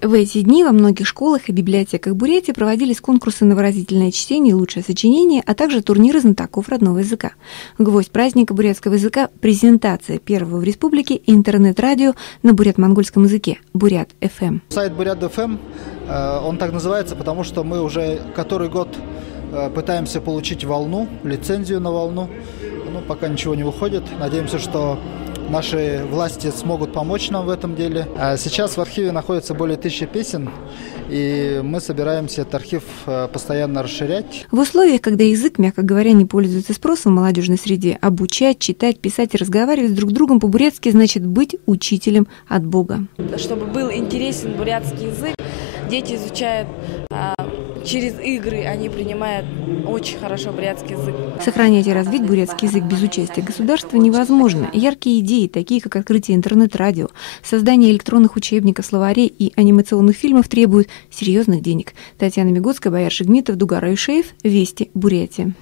В эти дни во многих школах и библиотеках Бурятии проводились конкурсы на выразительное чтение и лучшее сочинение, а также турниры знатоков родного языка. Гвоздь праздника бурятского языка – презентация первого в республике интернет-радио на бурят-монгольском языке «Бурят ФМ». Сайт Бурят ФМ, он так называется, потому что мы уже который год пытаемся получить волну, лицензию на волну. Пока ничего не выходит. Надеемся, что наши власти смогут помочь нам в этом деле. Сейчас в архиве находится более 1000 песен, и мы собираемся этот архив постоянно расширять. В условиях, когда язык, мягко говоря, не пользуется спросом в молодежной среде, обучать, читать, писать и разговаривать друг с другом по-бурятски значит быть учителем от Бога. Чтобы был интересен бурятский язык, дети изучают через игры, они принимают очень хорошо бурятский язык. Сохранять и развить бурятский язык без участия государства невозможно. Яркие идеи, такие как открытие интернет-радио, создание электронных учебников, словарей и анимационных фильмов требуют серьезных денег. Татьяна Мигоцкая, Бояр Шигмитов, Дугар Аюшеев, Вести, Бурятия.